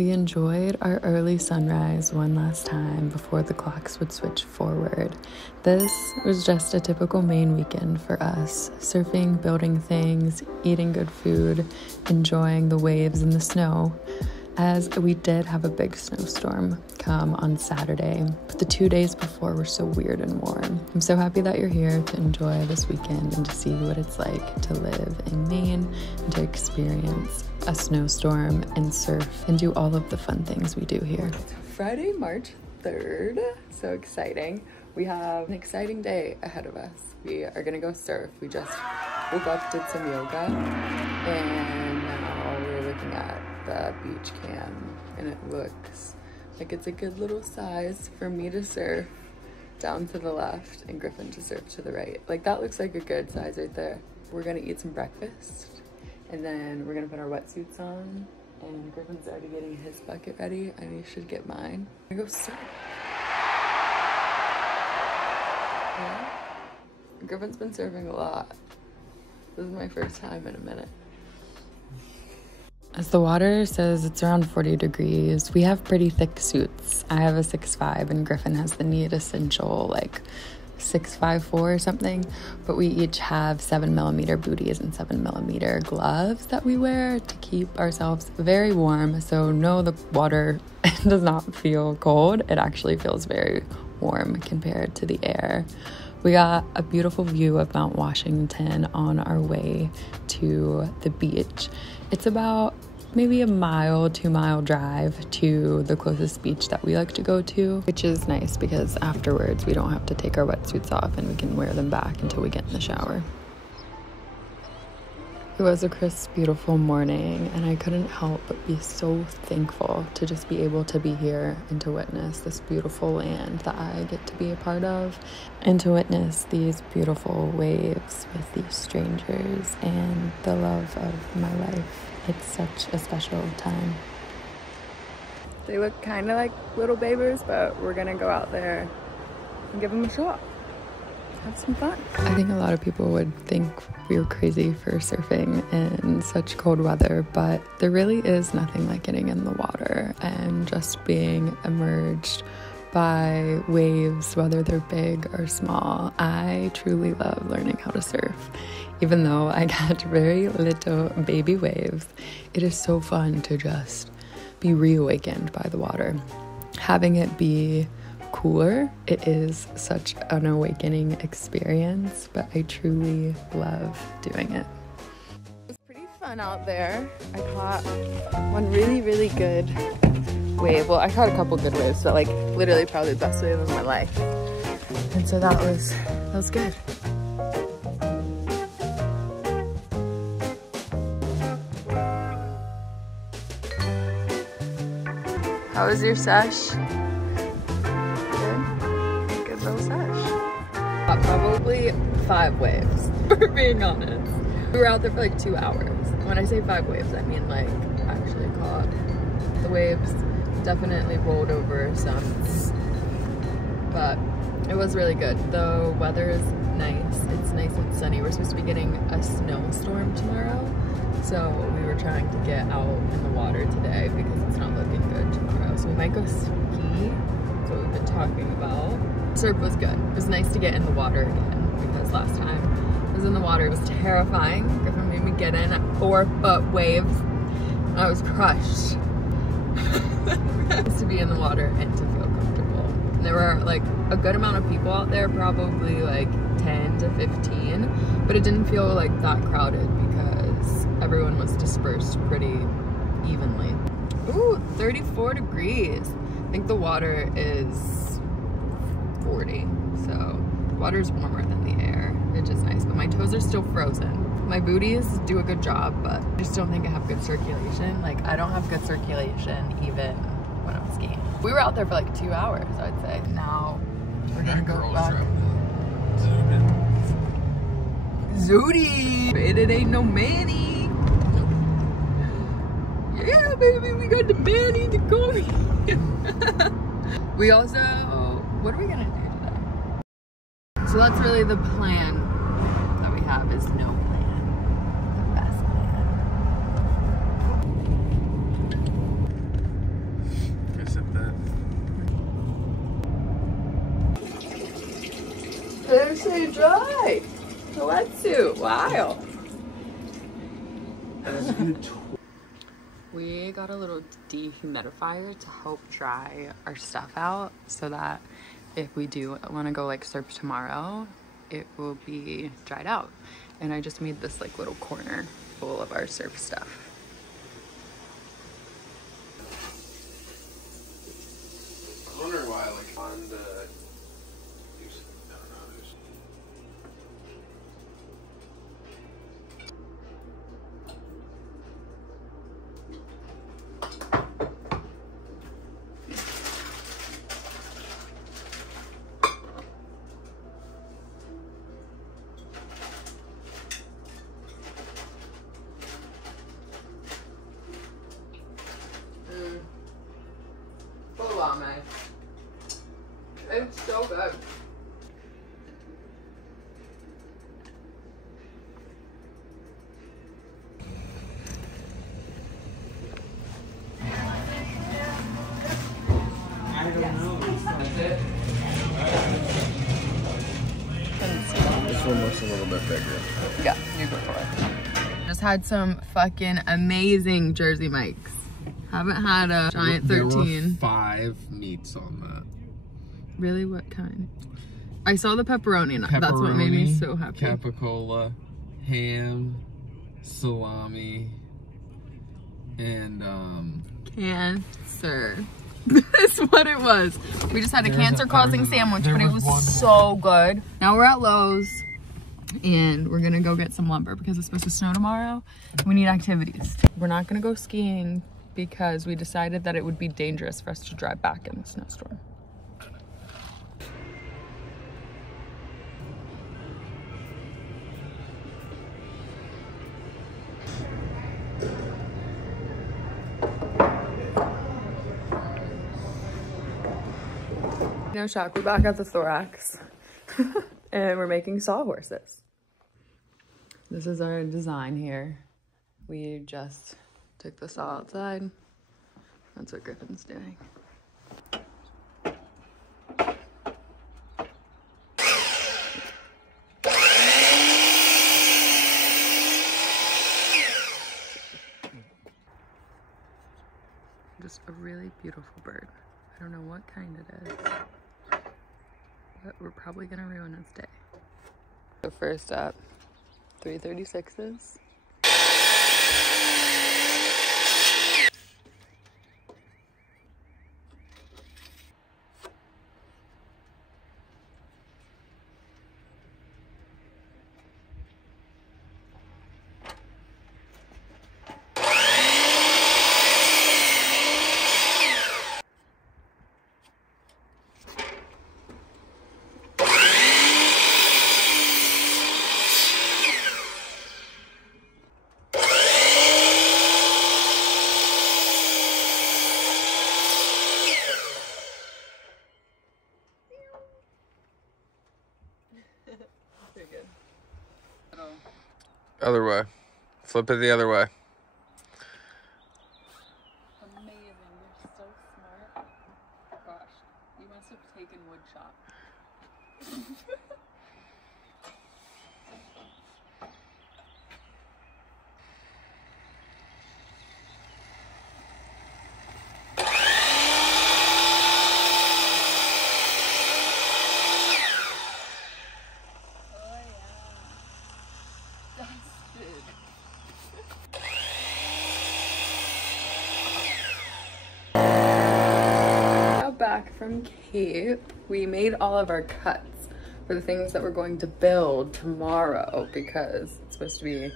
We enjoyed our early sunrise one last time before the clocks would switch forward. This was just a typical Maine weekend for us, surfing, building things, eating good food, enjoying the waves and the snow, as we did have a big snowstorm come on Saturday, but the 2 days before were so weird and warm. I'm so happy that you're here to enjoy this weekend and to see what it's like to live in Maine and to experience a snowstorm and surf and do all of the fun things we do here. Friday, March 3rd, so exciting. We have an exciting day ahead of us. We are gonna go surf. We just woke up, did some yoga, and now we're looking at the beach cam, and it looks like it's a good little size for me to surf down to the left and Griffin to surf to the right. Like, that looks like a good size right there. We're gonna eat some breakfast, and then we're gonna put our wetsuits on, and Griffin's already getting his bucket ready. I should get mine. I'm gonna go surf. Yeah. Griffin's been surfing a lot. This is my first time in a minute. As the water says it's around 40 degrees, we have pretty thick suits. I have a 6'5", and Griffin has the neat essential, like 6'5" or something, but we each have 7mm booties and 7mm gloves that we wear to keep ourselves very warm. So no, the water does not feel cold. It actually feels very warm compared to the air. We got a beautiful view of Mount Washington on our way to the beach. It's about maybe a 2-mile drive to the closest beach that we like to go to, which is nice because afterwards we don't have to take our wetsuits off and we can wear them back until we get in the shower. It was a crisp, beautiful morning, and I couldn't help but be so thankful to just be able to be here and to witness this beautiful land that I get to be a part of, and to witness these beautiful waves with these strangers and the love of my life. It's such a special time. They look kind of like little babies, but we're gonna go out there and give them a shot. Have some fun. I think a lot of people would think we were crazy for surfing in such cold weather, but there really is nothing like getting in the water and just being immersed by waves, whether they're big or small. I truly love learning how to surf. Even though I catch very little baby waves, it is so fun to just be reawakened by the water. Having it be cooler, it is such an awakening experience, but I truly love doing it. It was pretty fun out there. I caught one really good wave. Well, I caught a couple good waves, but like literally probably the best wave of my life. And so that was good. How was your sesh? Good little sesh. Probably 5 waves, for being honest. We were out there for like 2 hours. When I say 5 waves, I mean like actually caught the waves. Definitely rolled over some, but it was really good. The weather is nice. It's nice and sunny. We're supposed to be getting a snowstorm tomorrow, so we were trying to get out in the water today because it's not looking good tomorrow. So we might go ski. That's what we've been talking about. Surf was good. It was nice to get in the water again because last time I was in the water, it was terrifying. Griffin made me get in at 4-foot waves. I was crushed. To be in the water and to feel comfortable. And there were like a good amount of people out there, probably like 10 to 15, but it didn't feel like that crowded because everyone was dispersed pretty evenly. Ooh, 34 degrees. I think the water is 40, so water's warmer than the air, which is nice, but my toes are still frozen. My booties do a good job, but I just don't think I have good circulation. Like, I don't have good circulation even when I'm skiing. We were out there for like 2 hours, I'd say. Now we're gonna go back. Zooty! It ain't no Manny. Yeah, baby, we got the Manny to go. We also, what are we gonna do today? So that's really the plan that we have, is no plan. The best plan. stay dry. The wetsuit, wow. We got a little dehumidifier to help dry our stuff out so that if we do want to go like surf tomorrow, it will be dried out. And I just made this like little corner full of our surf stuff. I wonder why, like, on the... It's so good. I don't know. That's it? This one looks a little bit bigger. Yeah, you go for it. Just had some fucking amazing Jersey Mikes. Haven't had a giant 13. There were 5 meats on that. Really? What kind? I saw the pepperoni and that's what made me so happy. Capicola, ham, salami, and cancer. That's what it was. We just had a cancer-causing sandwich, but it was so good. Now we're at Lowe's and we're gonna go get some lumber because it's supposed to snow tomorrow. We need activities. We're not gonna go skiing because we decided that it would be dangerous for us to drive back in the snowstorm. No shock, we're back at the Thorax and we're making sawhorses. This is our design here. We just took the saw outside. That's what Griffin's doing. Just a really beautiful bird. I don't know what kind it is, but we're probably gonna ruin its day. So first up, 336s. Other way. Flip it the other way. Amazing. You're so smart. Gosh, you must have taken wood shop. Back from Cape, we made all of our cuts for the things that we're going to build tomorrow because it's supposed to be a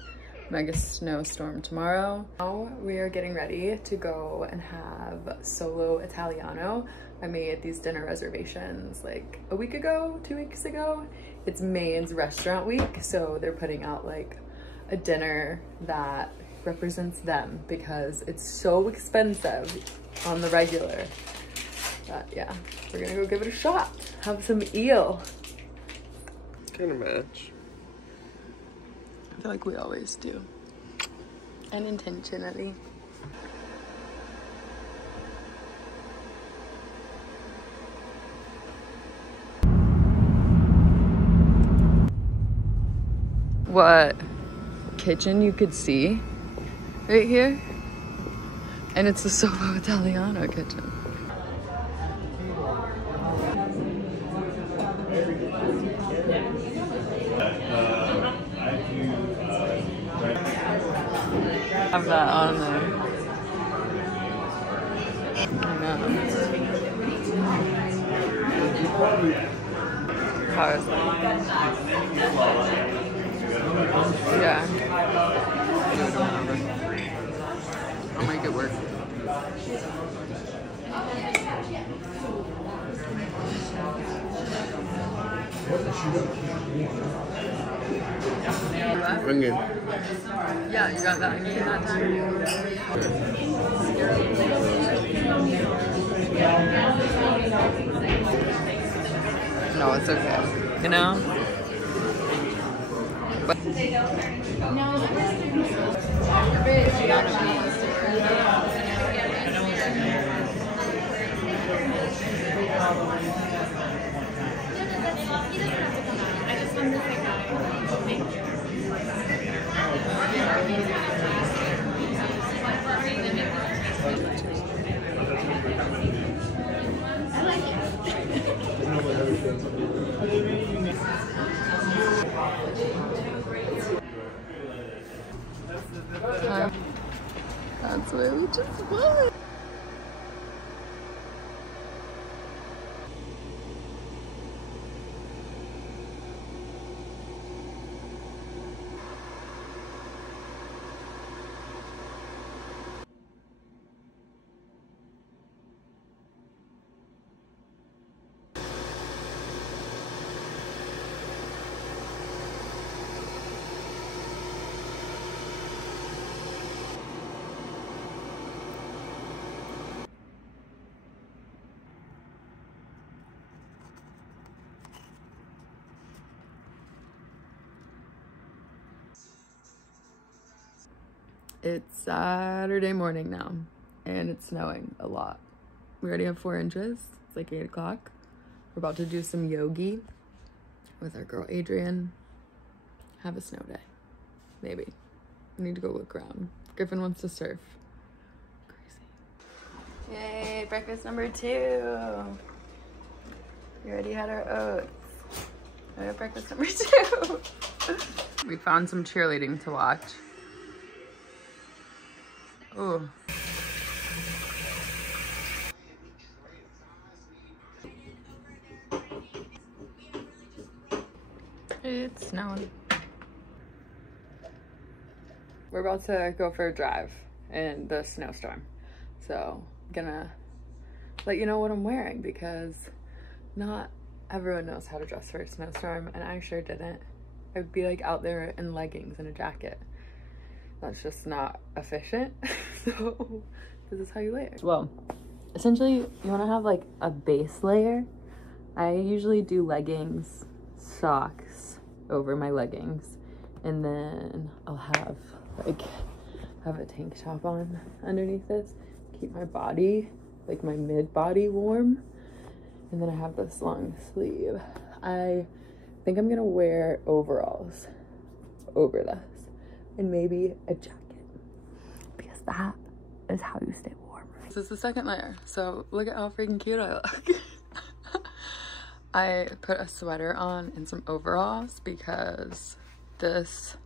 mega snowstorm tomorrow. Now we are getting ready to go and have solo Italiano. I made these dinner reservations like a week ago, 2 weeks ago. It's Maine's restaurant week, so they're putting out like a dinner that represents them because it's so expensive on the regular. But yeah, we're gonna go give it a shot. Have some eel. Kind of match. I feel like we always do. Unintentionally. what kitchen you could see right here. And it's the Solo Italiano kitchen. Have that on there. I know. How is that? Yeah. I'll make it work. Onion. Yeah, you got that onion in that too. No, it's okay. You know? But that's where we just went. It's Saturday morning now, and it's snowing a lot. We already have 4 inches. It's like 8 o'clock. We're about to do some yogi with our girl Adrian. Have a snow day. Maybe. I need to go look around. Griffin wants to surf. Crazy. Yay, breakfast number 2. We already had our oats. We had breakfast number 2. We found some cheerleading to watch. Oh. It's snowing. We're about to go for a drive in the snowstorm. So I'm gonna let you know what I'm wearing because not everyone knows how to dress for a snowstorm, and I sure didn't. I'd be like out there in leggings and a jacket. That's just not efficient. So this is how you layer. Well, essentially you want to have like a base layer. I usually do leggings, socks over my leggings, and then I'll have a tank top on underneath this, keep my body, like my mid body warm, and then I have this long sleeve. I think I'm gonna wear overalls over this and maybe a jacket because that is how you stay warm. This is the second layer, so look at how freaking cute I look. I put a sweater on and some overalls because it's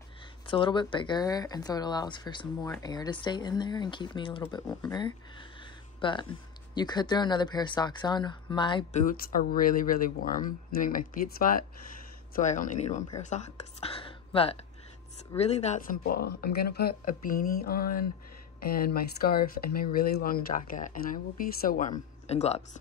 a little bit bigger, and so it allows for some more air to stay in there and keep me a little bit warmer. But you could throw another pair of socks on. My boots are really, really warm. They make my feet sweat, so I only need 1 pair of socks. But it's really that simple. I'm gonna put a beanie on and my scarf and my really long jacket, and I will be so warm. And gloves.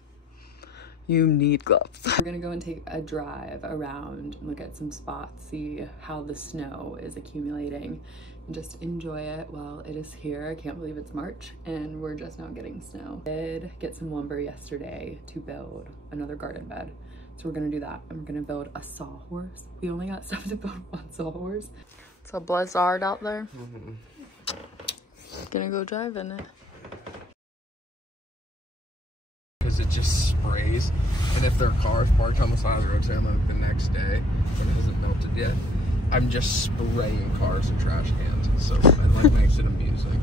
You need gloves. We're gonna go and take a drive around, look at some spots, see how the snow is accumulating, and just enjoy it while it is here. I can't believe it's March and we're just now getting snow. I did get some lumber yesterday to build another garden bed. So we're gonna do that, and we're gonna build a sawhorse. We only got stuff to build 1 sawhorse. It's a blizzard out there. Gonna go drive in it. Because it just sprays, and if their car's parked on the side of the road, say like the next day when it hasn't melted yet, I'm just spraying cars and trash cans. So it like makes it amusing.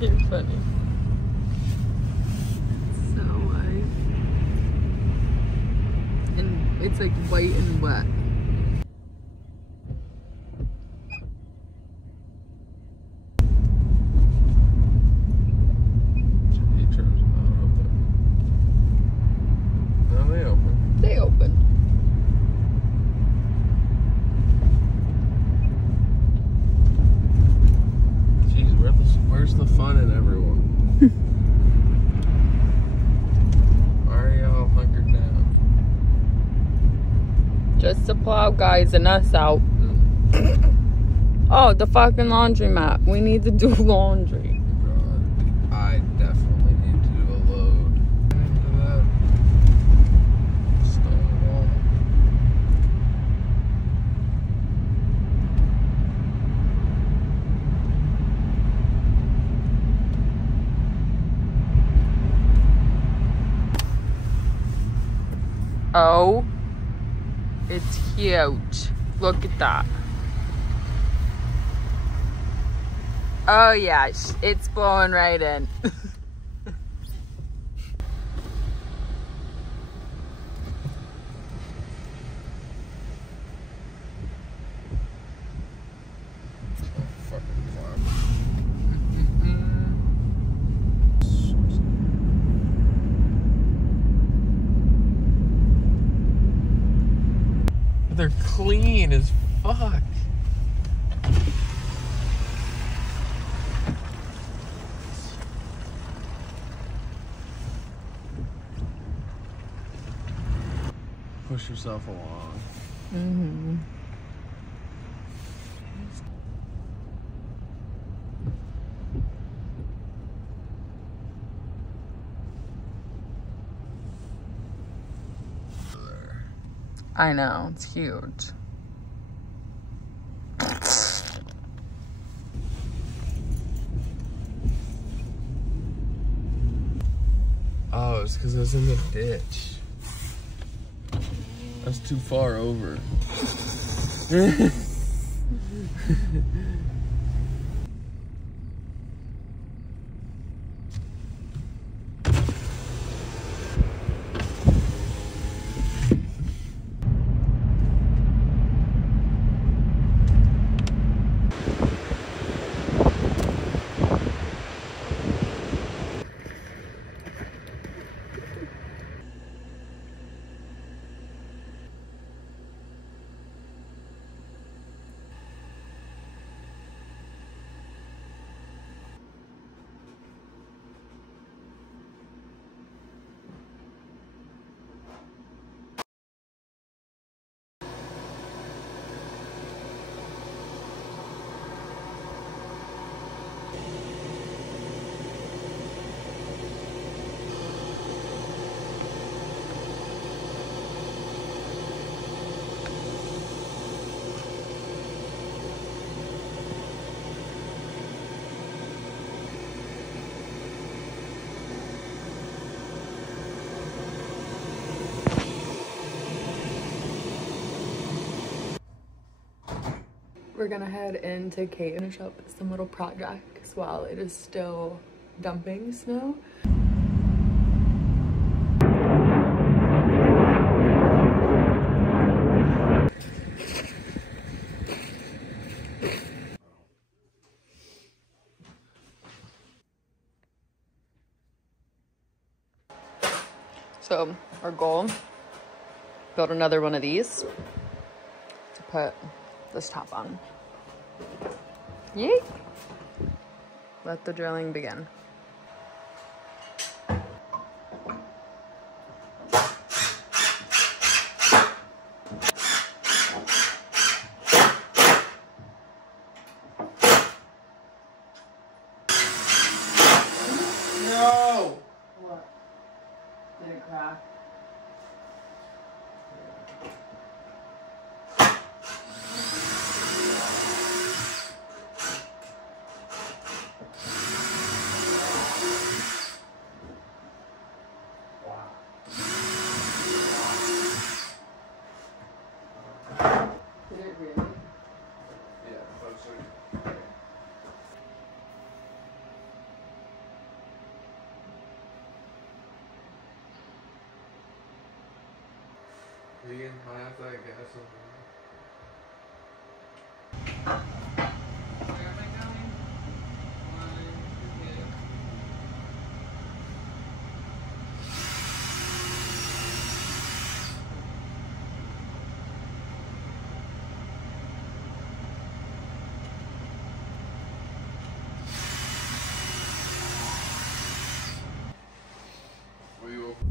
You're funny. So white. And it's like white and wet. They open. Jeez, where's the fun in everyone? Why are y'all hunkered down? Just the plow guys and us out. Oh, the fucking laundromat. We need to do laundry. God, I definitely need to do a load. Into that stone wall. Oh, it's huge. Look at that. Oh yeah, it's blowing right in. Fucking clown. They're clean as fuck. Push yourself along. Mm-hmm. I know, it's huge. Oh, it's because I was in the ditch. That's too far over. We're gonna head into Kate and finish up some little projects while it is still dumping snow. So our goal, build another one of these to put this top on. Yeet! Let the drilling begin. No! What? Did it crack? Did it really? Being high after I guess. Where am I going? One, two. Were you open?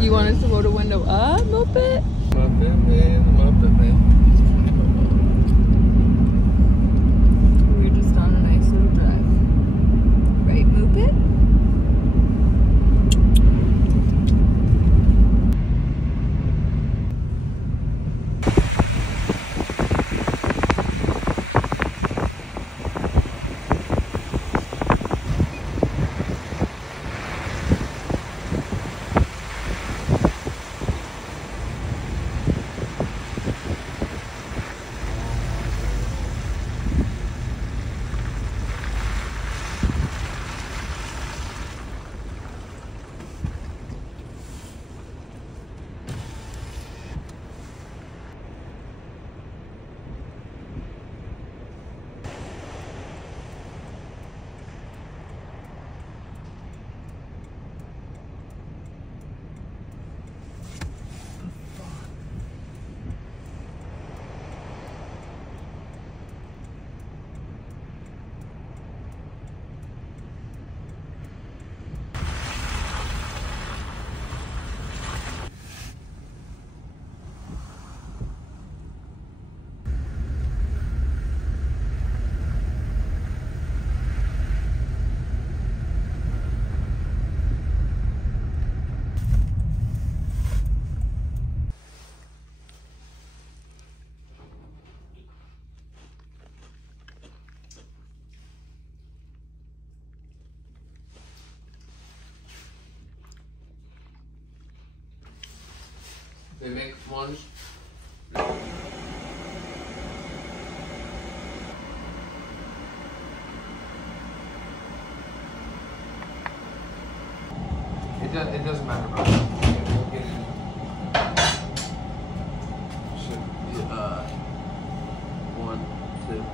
You want us to go to window up, Muppet? Muppet Man, Muppet Man. We're just on a nice little drive. Right, Muppet? They make ones. It doesn't matter about that. We'll get it. Should be 1, 2.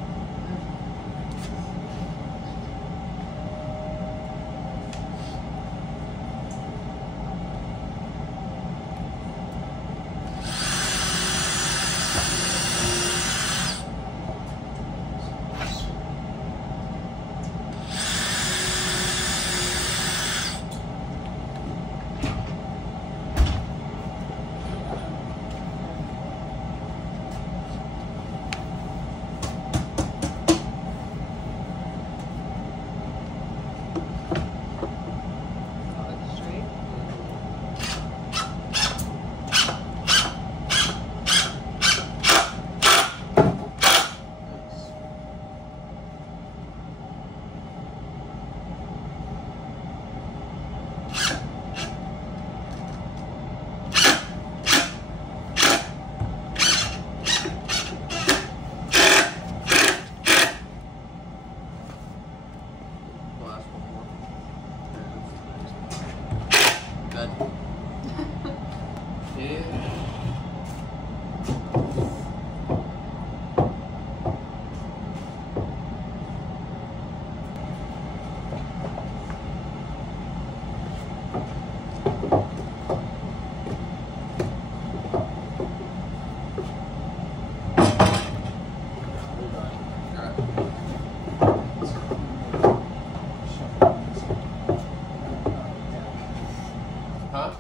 Huh?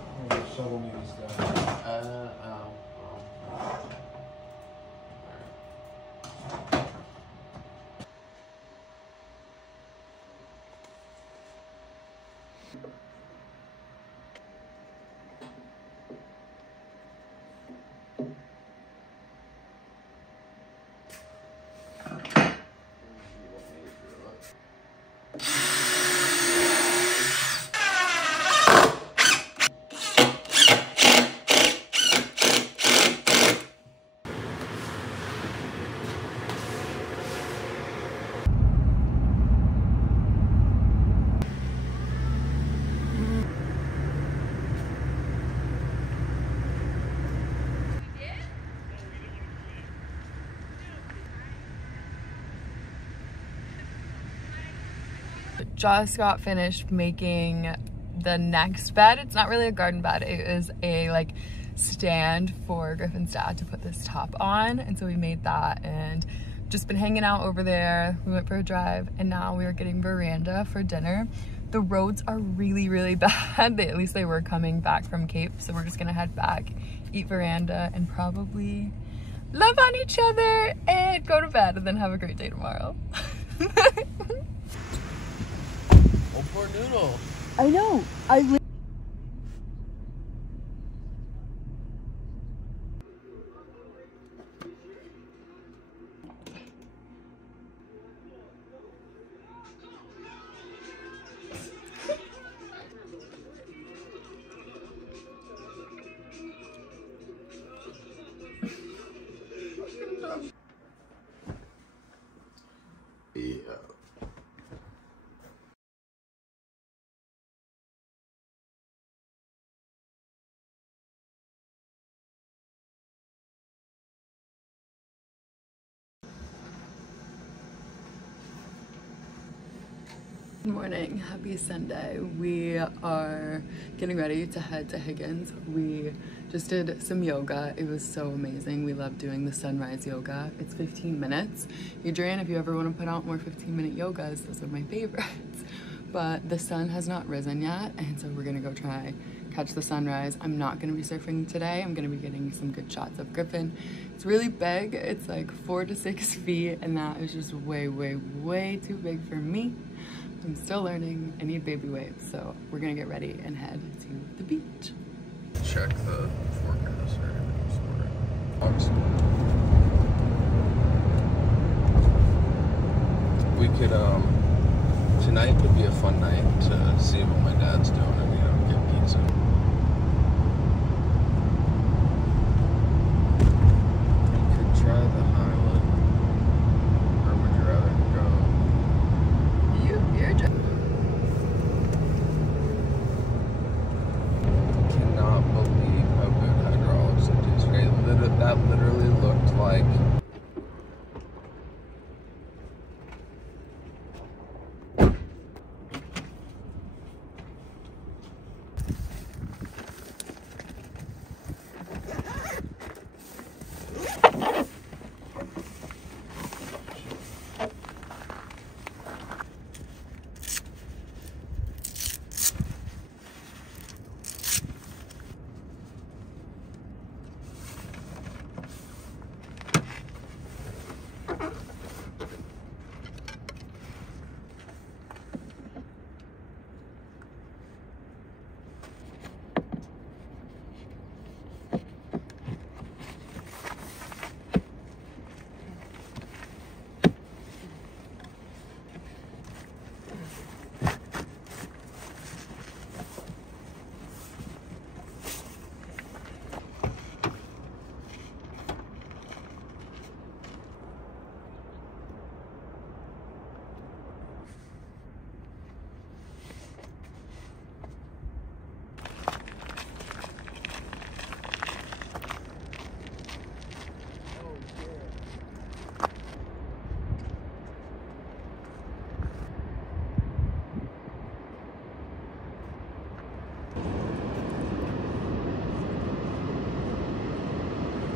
Shovel me this guy. just got finished making the next bed. It's not really a garden bed, it is a like stand for Griffin's dad to put this top on, and so we made that and just been hanging out over there. We went for a drive and now we are getting veranda for dinner. The roads are really bad. At least they were coming back from Cape, so we're just gonna head back, eat veranda, and probably love on each other and go to bed and then have a great day tomorrow. Oh, poor Noodle. I know. Yeah. Good morning, happy Sunday. We are getting ready to head to Higgins. We just did some yoga. It was so amazing. We love doing the sunrise yoga. It's 15 minutes. Adrian, if you ever want to put out more 15-minute yogas, those are my favorites. But the sun has not risen yet, and so we're gonna go try catch the sunrise. I'm not gonna be surfing today. I'm gonna be getting some good shots of Griffin. It's really big. It's like 4 to 6 feet, and that is just way too big for me. I'm still learning. I need baby waves, so we're gonna get ready and head to the beach. Check the forecast or we could tonight would be a fun night to see what my dad's doing and get pizza. We could try the Highland, or would you rather go? You're just Cannot believe how good hydraulics it is. That literally looked like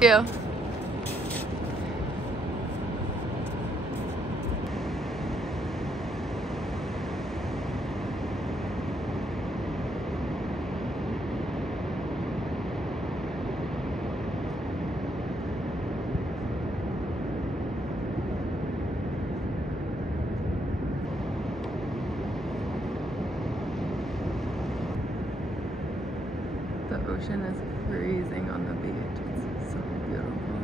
you. The ocean is freezing on the beach. It's so beautiful.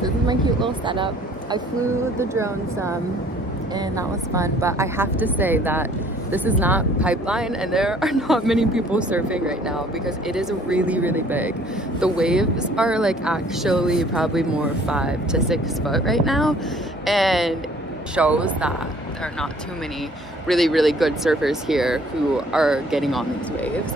This is my cute little setup. I flew the drone some and that was fun, but I have to say that this is not pipeline and there are not many people surfing right now because it is really big. The waves are like actually probably more 5 to 6 foot right now, and shows that there are not too many really good surfers here who are getting on these waves.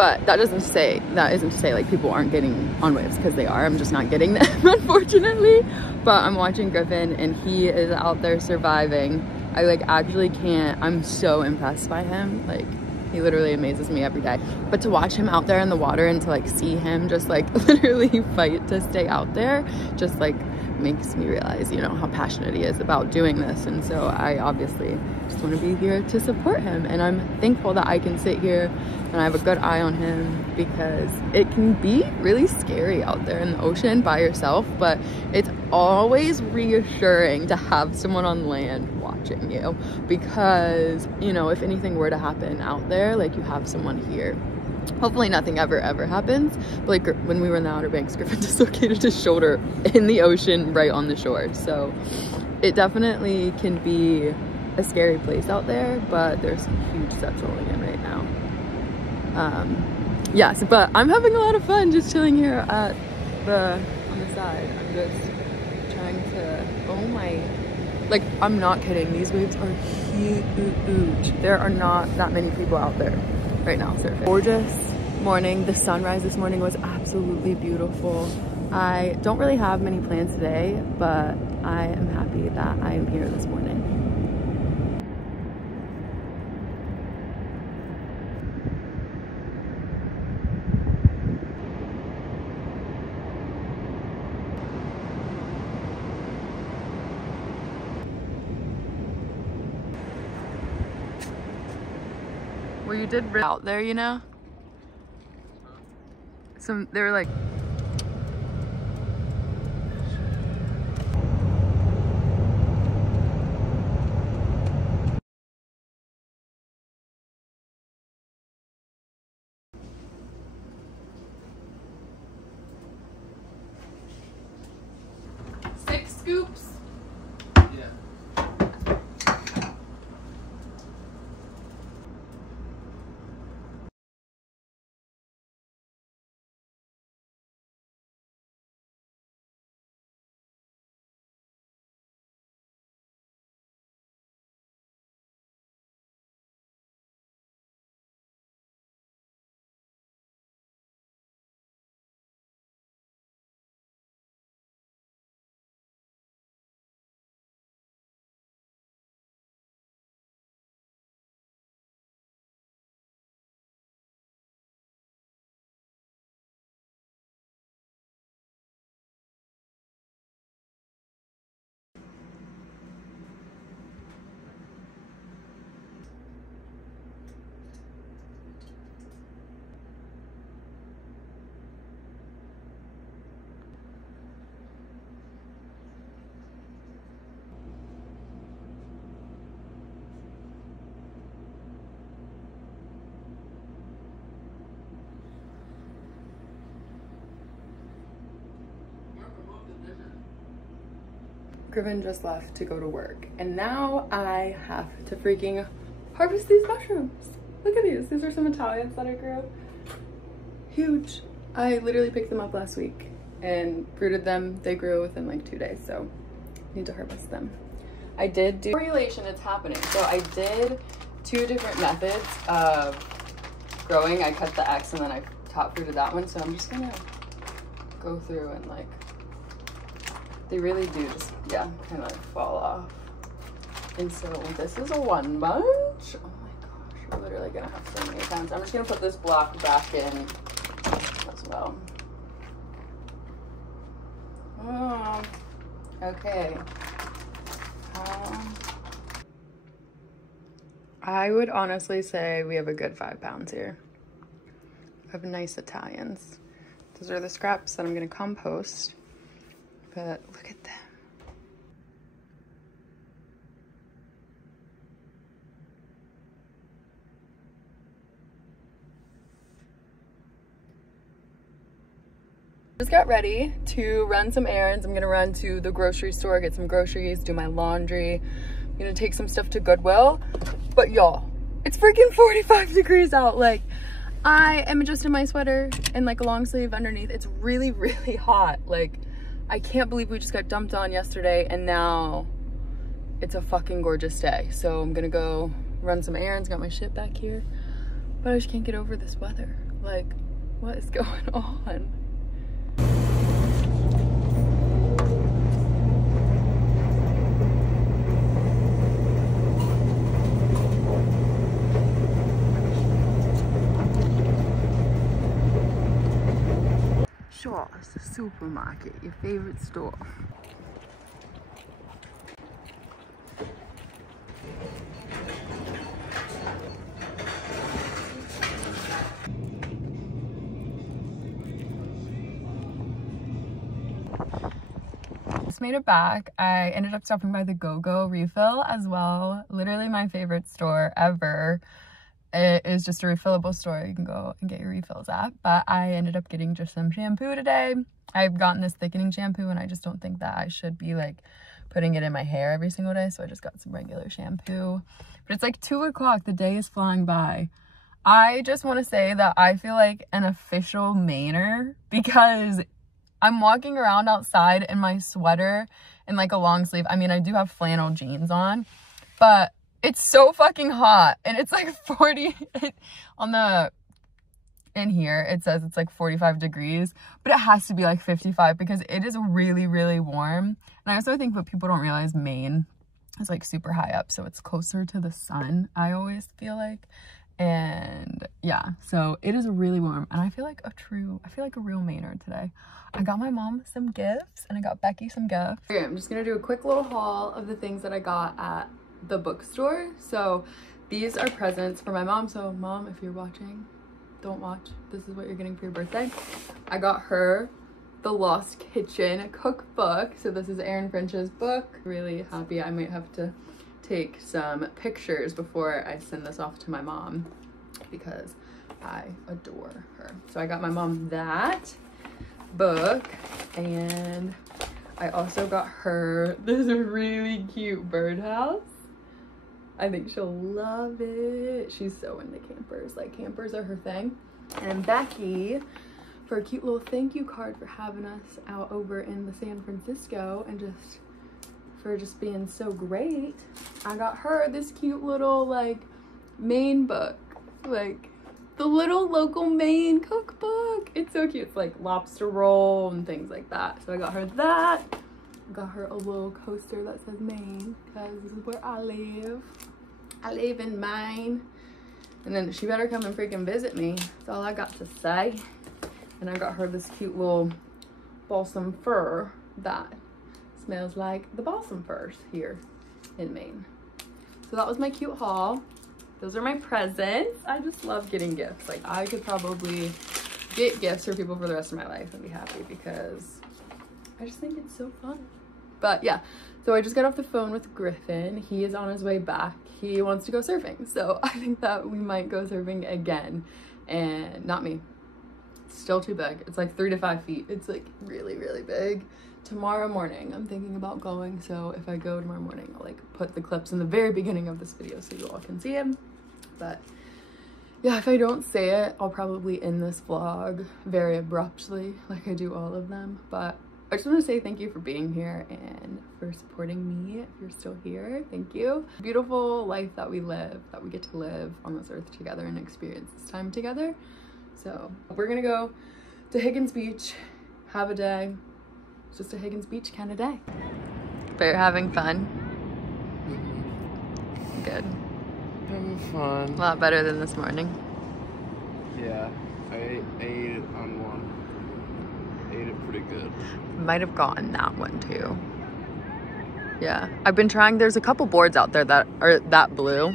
But that isn't to say like people aren't getting on waves, because they are. I'm just not getting them, unfortunately. But I'm watching Griffin and he is out there surviving. I like actually can't, I'm so impressed by him. Like, he literally amazes me every day. But to watch him out there in the water and to like see him just like literally fight to stay out there just like makes me realize, you know, how passionate he is about doing this. And so I obviously just want to be here to support him, and I'm thankful that I can sit here and I have a good eye on him, because it can be really scary out there in the ocean by yourself, but it's always reassuring to have someone on land watching you, because, you know, if anything were to happen out there, like, you have someone here. Hopefully nothing ever happens, but like when we were in the Outer Banks, Griffin dislocated his shoulder in the ocean right on the shore. So it definitely can be a scary place out there, but there's some huge steps rolling in right now. Yes, but I'm having a lot of fun just chilling here at on the side. I'm just trying to, oh my, like, I'm not kidding, these waves are huge. There are not that many people out there right now surfing. Gorgeous morning. The sunrise this morning was absolutely beautiful. I don't really have many plans today, but I am happy that I am here this morning. Well, you did out there, you know? They were like, six scoops. Griffin just left to go to work, and now I have to freaking harvest these mushrooms. Look at these. These are some Italians that I grew. Huge. I literally picked them up last week and fruited them. They grew within like 2 days, so I need to harvest them. I did do formulation. It's happening. So I did 2 different methods of growing. I cut the X and then I top fruited that one. So I'm just gonna go through and like, they really do just, yeah, kind of like fall off. And so this is a 1 bunch. Oh my gosh, we're literally gonna have so many times. I'm just gonna put this block back in as well. Oh, okay. I would honestly say we have a good 5 pounds here of nice Italians. Those are the scraps that I'm gonna compost. But look at them. Just got ready to run some errands. I'm gonna run to the grocery store, get some groceries, do my laundry. I'm gonna take some stuff to Goodwill. But y'all, it's freaking 45 degrees out. Like, I am just in my sweater and like a long sleeve underneath. It's really, really hot. Like, I can't believe we just got dumped on yesterday and now it's a fucking gorgeous day. So I'm gonna go run some errands, got my shit back here, but I just can't get over this weather. Like, what is going on? Shaw's supermarket, your favorite store. Just made it back. I ended up stopping by the Go-Go refill as well. Literally my favorite store ever. It is just a refillable store you can go and get your refills at, but I ended up getting just some shampoo today. I've gotten this thickening shampoo and I just don't think that I should be like putting it in my hair every single day, so I just got some regular shampoo. But it's like 2 o'clock, the day is flying by. I just want to say that I feel like an official Mainer because I'm walking around outside in my sweater and like a long sleeve. I mean, I do have flannel jeans on, but it's so fucking hot and it's like 40 on the, in here it says it's like 45 degrees, but it has to be like 55 because it is really, really warm. And I also think what people don't realize, Maine is like super high up, so it's closer to the sun, I always feel like. And yeah, so it is really warm and I feel like a real Mainer today. I got my mom some gifts and I got Becky some gifts. Okay, I'm just gonna do a quick little haul of the things that I got at the bookstore. So these are presents for my mom. So mom, if you're watching, don't watch. This is what you're getting for your birthday. I got her the Lost Kitchen cookbook. So this is Erin French's book. Really happy. I might have to take some pictures before I send this off to my mom because I adore her. So I got my mom that book, and I also got her this really cute birdhouse. I think she'll love it. She's so into campers. Like, campers are her thing. And Becky, for a cute little thank you card for having us out over in the San Francisco and just being so great, I got her this cute little like Maine book, like the little local Maine cookbook. It's so cute. It's like lobster roll and things like that. So I got her that. I got her a little coaster that says Maine because this is where I live. I live in Maine. And then she better come and freaking visit me. That's all I got to say. And I got her this cute little balsam fir that smells like the balsam firs here in Maine. So that was my cute haul. Those are my presents. I just love getting gifts. Like, I could probably get gifts for people for the rest of my life and be happy because I just think it's so fun. But yeah, so I just got off the phone with Griffin. He is on his way back. He wants to go surfing. So I think that we might go surfing again. And not me. It's still too big. It's like 3 to 5 feet. It's like really, really big. Tomorrow morning I'm thinking about going, so if I go tomorrow morning I'll like put the clips in the very beginning of this video so you all can see him. But yeah, if I don't say it, I'll probably end this vlog very abruptly like I do all of them. But I just want to say thank you for being here and for supporting me. If you're still here, thank you. Beautiful life that we live, that we get to live on this earth together and experience this time together. So we're gonna go to Higgins Beach, have a day. It's just a Higgins Beach kind of day. But you're having fun? Good. Having fun. A lot better than this morning. Yeah, I ate it on one. Ate it pretty good. Might have gotten that one too. Yeah, I've been trying. There's a couple boards out there that are that blue.